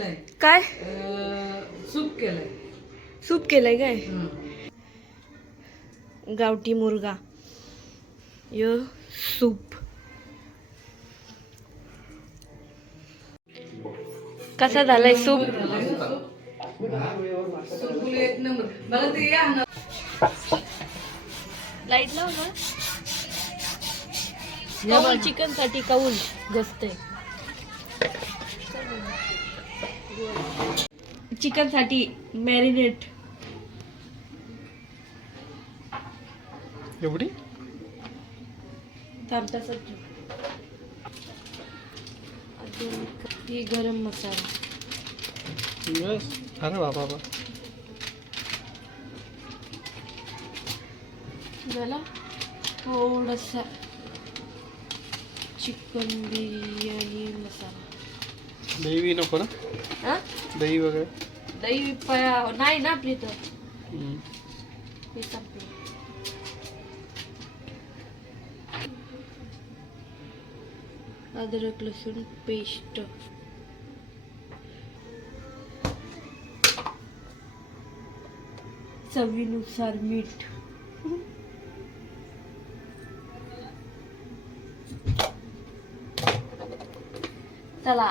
केलाय काय सूप केलंय. सूप केलंय काय गावठी मुर्गा यो सूप कसा झालाय सूप एक नंबर. मला ते या ना लाईट लाव ना कौल चिकन साठी कौल गसते चिकन साठी मॅरिनेट एवढी थांबता सज्ज ही गरम मसाला बस अरे बाबा झाला थोडासा चिकन बिर्याणी मसाला दही नको ना हा दही वगैरे दही नाही ना आपली तर हे संपलं अदरक लसूण पेस्ट चवीनुसार मीठ चला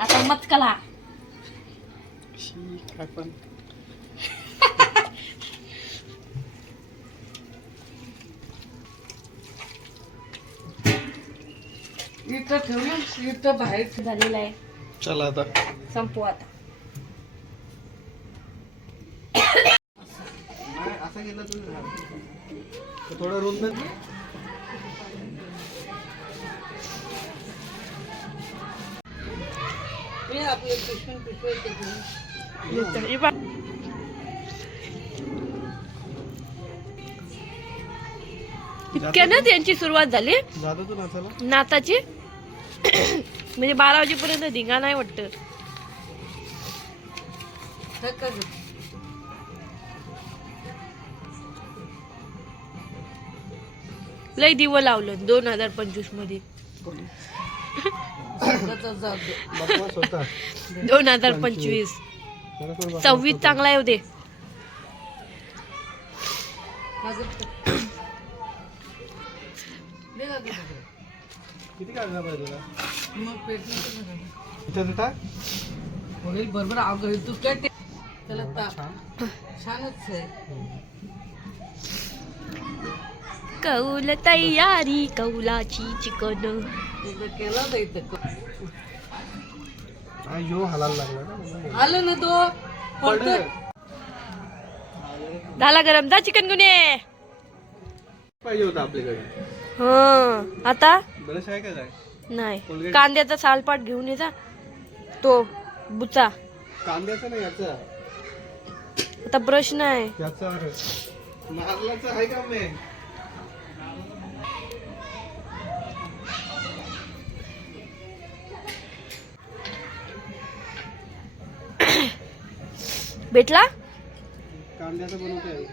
आता मचकला काय पण इथं ठेवून इथं बाहेर झालेला आहे चला आता संपू आता असं गेलं तर थोडं रुंद आपलं पिशवी इतक्यानं त्यांची सुरुवात झाली जातो तू नाचायला नाताची म्हणजे 12 वाजेपर्यंत धिंगा नाही वाटत लय दिवं लावलं 2025 मध्ये 2025 26 चांगला येऊ दे किती काढला पाहिजे मग इथं टाक होईल बरोबर अगं तू काय त्याला ताप छानच आहे कौल तयारी कौलाची चिकन केला जायचं यो हलायला लागला ना आलं ना तो पडतोय. झाला गरम जा चिकन घेऊन ये पाहिजे होता आपल्याकडे आता ब्रश आहे का काय नाही कांद्याचा सालपाट घेऊन ये जा तो बुचा कांद्याचा नाही याचा आता ब्रश नाही याचा नारळाचा आहे का मी भेटला कांद्याचा बनवतोय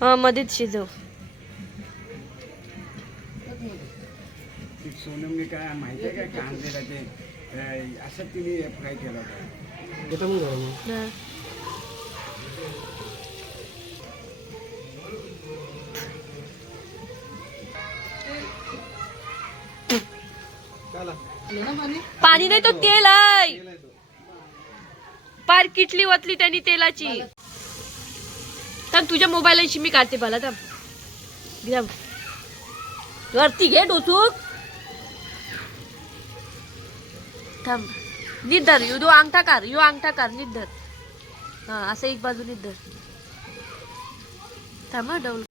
हा मध्येच शिजव सोनमने काय माहिती आहे का कांद्याला ते असं तिने फ्राय केला होता येतं मग घरी हा. चला पाणी नाही तो तेल आहे पार किटली वतली त्यांनी तेलाची थांब तुझ्या मोबाईलशी मी काढते मला थांब वरती घे डोसूक थांब निधर यो अंगठा कर निधर हा असं एक बाजू निधर थांब हा डवल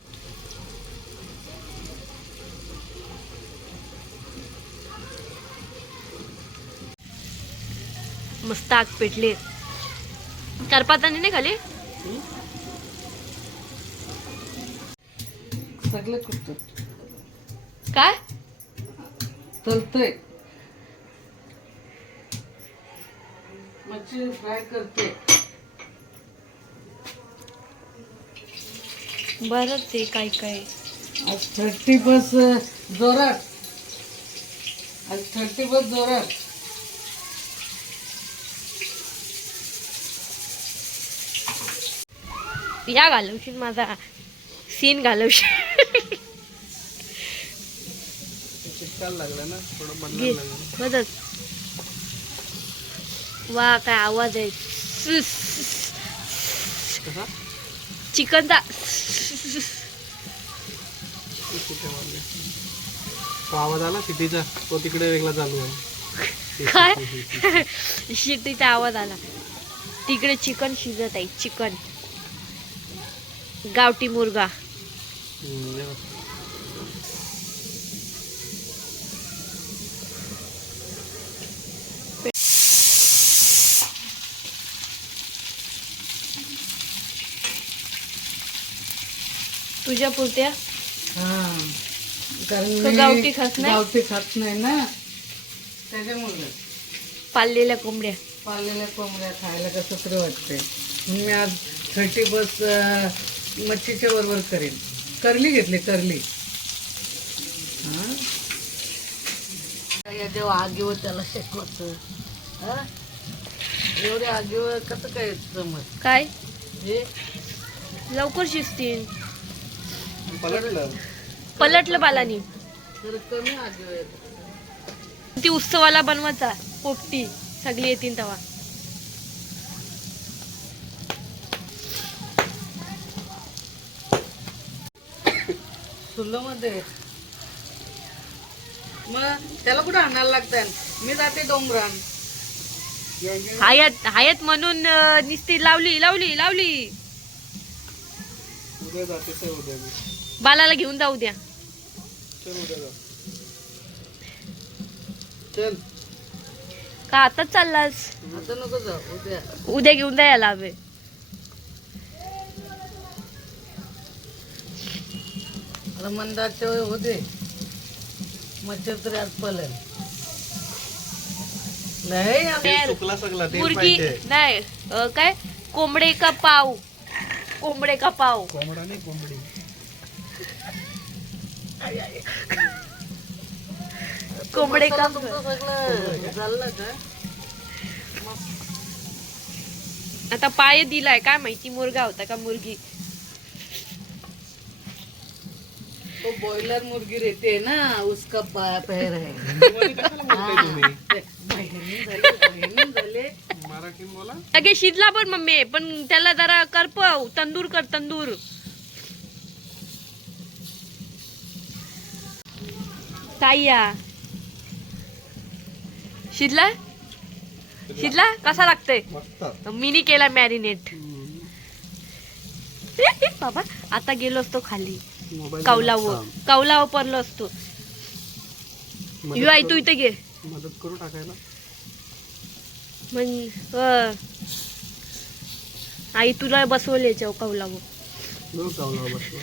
मस्त आग पेटले करपातानी नाही खाली सगळं करतो काय तलतय मच्छी फ्राय करते बरं ते काय काय आज 30 बस जोरात. आज 30 बस जोरात. या घालवशील माझा सीन घालवशील. चिटकायला लागला ना थोडं घे बनवायला लागलं. मदत. वा काय आवाज आहे. कसा चिकनचा. शिट्ट्या मारल्या. तो आवाज आला सिटीचा तो तिकडे वेगळा चालू आहे. काय शिट्टीचा आवाज आला. तिकडे चिकन शिजत आहे. चिकन गावठी मुर्गा. हे बघ. तुझ्या पुरत्या हा. कारण तो मी गावठी खात नाही? गावठी खात नाही ना, त्याच्यामुळे पाळलेल्या कोंबड्या. पाळलेल्या कोंबड्या खायला कसं तरी वाटते. म्हणून मी आज 30 बस मच्छीच्या बरोबर करेन. करली घेतली करली. या जेव्हा आगीवर त्याला शेकवत एवढे आगीवर कसं काय जमत काय हे. लवकर शिजतील. पलटलं. पलटलं बालानी. तर कमी आगीवर ती उत्सवाला बनवायचा पोपटी सगळी येतील तेव्हा. मध्ये मग त्याला कुठं आणायला लागतं. मी जाते डोंगरान. हायत म्हणून निस्ती लावली लावली लावली. उद्या जाते तर उद्या मी. बालाला घेऊन जाऊ द्या. चल उद्या जा. चल का आताच चाललास. आता नको जाऊ उद्या. उद्या घेऊन जायला हवे. आता मंदारच्या वेळी होते मच्छर तरी आज पलेल. नाही आता चुकला सगळा तेल मुर्गी पाहिजे. नाही काय कोंबडे का पाव. कोंबडे का पाव. कोंबडा नाही कोंबडी. कोंबडे का तुमचं सगळं चाललं का. आता पाय दिलाय काय माहिती मुर्गा होता का मुर्गी. तो बॉयलर मुर्गी रहते ना उसका पैर है. हिंदीमध्ये कशाला बोलताय तुम्ही? बहिणी झाले. मराठीत बोला. लगे शिजला पण मम्मी पण त्याला जरा करपव. तंदूर कर तंदूर. ताईया शिजला शिजला कसा लागतंय. मस्त. मिनी केला मॅरिनेट. बाबा आता गेलो असतो खाली मोबाईल कौलावर पडलो असतो. आई तू इथे घे. मदत करू टाकायला. आई तुला बसवले याच्यावर कौलावर. बघ कावला बसला.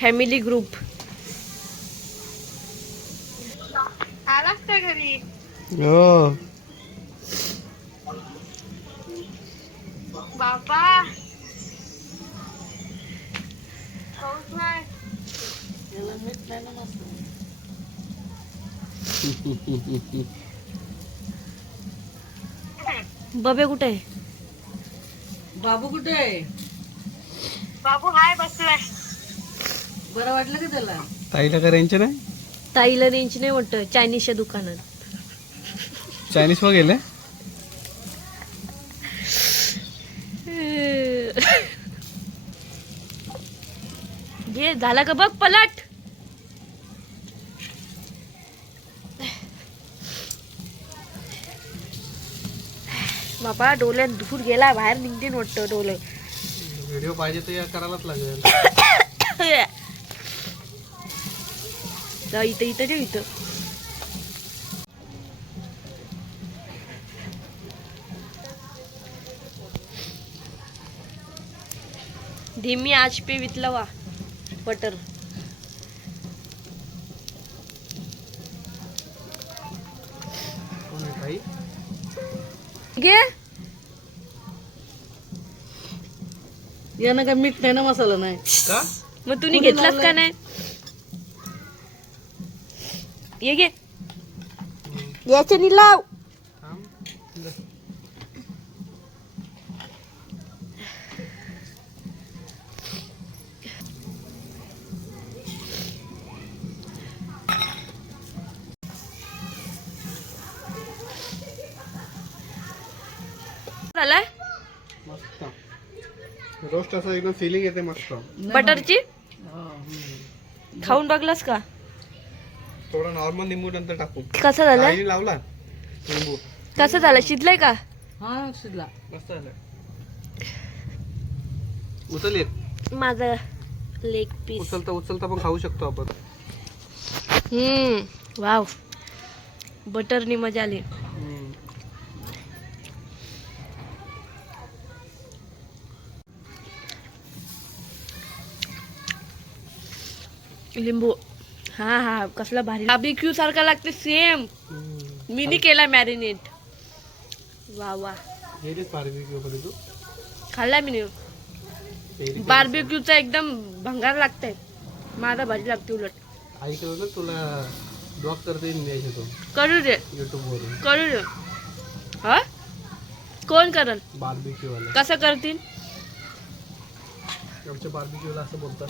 फॅमिली ग्रुप आलास का घरी. हो. बाबा याला मीठ नाही ना मस्त. बबे कुठे आहे. बाबू कुठे आहे. बाबू हाय बसलाय. बरं वाटलं का त्याला. ताईला करायचे नाही. ताईला रेंज नाही वाटत चायनीजच्या दुकानात. चायनीज वर गेले. घे झाला का बघ पलट. बाबा डोल्यात धूर गेला बाहेर निघते वाटतं डोले. व्हिडिओ पाहिजे तर या करायलाच लागेल. इथं इथं ठेव इथं. धीमी आंच पे वितलवा बटर. कोण आहे ताई. घे यानं काय मीठ नाही ना मसाला नाही. का मग तुम्ही घेतलास का नाही? ये घे याच्यानी लाव. थांब. ले. झालाय मस्त रोस्ट असं एकदम फिलिंग येते मस्त. बटरची. खाऊन बघलास का थोडा नॉर्मल लिंबू नंतर टाकू. कसं झालं? आईने लावला लिंबू. कसं झालं? शिजलंय का? हा शिजला. मस्त झालं. उचल एक. माझं लेग पीस. उचलता उचलता पण खाऊ शकतो आपण. वाव बटरनी मजा आली. लिंबू. हा हा कसला भारी. बार्बिक्यू सारखा लागते सेम. मी केला मॅरिनेट. वा वा हे बार्बिक्यू मध्ये तू खाल्ला मी. बार्बिक्यूचा एकदम भंगार लागतंय. माझा भाजी लागते उलट. ऐकलं ना तुला ब्लॉग करता येईल द्यायचे तो करू दे युट्यूब वरून. करू दे. हा कोण करल? बार्बिक्यू वाला. कसं करतील? आमच्या बार्बिक्यूला असं बोलतात.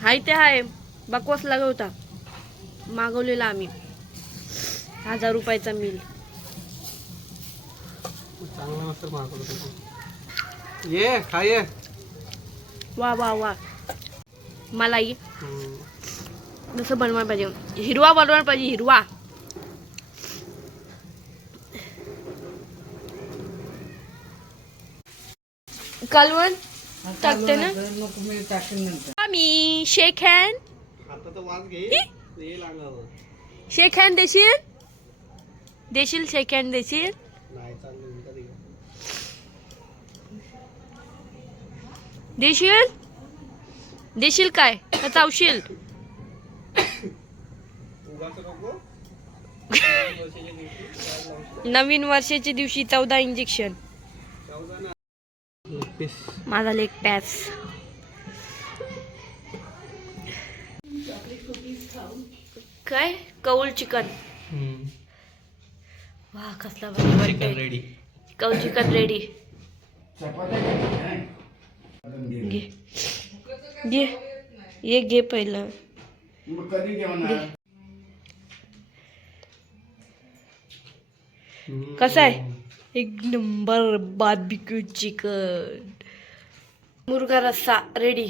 हाय ते हाय. बकवास लागवता मागवलेला आम्ही 1000 रुपयाचा मिल. चांगला नसतं मागवलं तू. ये खा ये. वा वा वा मलाई जसं बनवायला पाहिजे. हिरवा बनवायला पाहिजे. हिरवा. कालवण टाकते ना. मग मी टाकेन नंतर. आम्ही शेक हँड. आता तर वाज घे. येईल अंगावर. शेक हँड देशील? देशील शेक हँड देशील? नाही चाललं उलटा दे. देशील? देशील काय का चावशील? उगाच नको. नवीन वर्षाच्या दिवशी 14 इंजेक्शन. माझा लेग पॅस. काय कौल चिकन. वा कसला भारी वाटतंय. रेडी. कौल चिकन रेडी. घे घे ये घे पहिलं. मग कधी जेवणार? कसं आहे? एक नंबर बार्बिक्यू चिकन. मुर्गा रस्सा रेडी.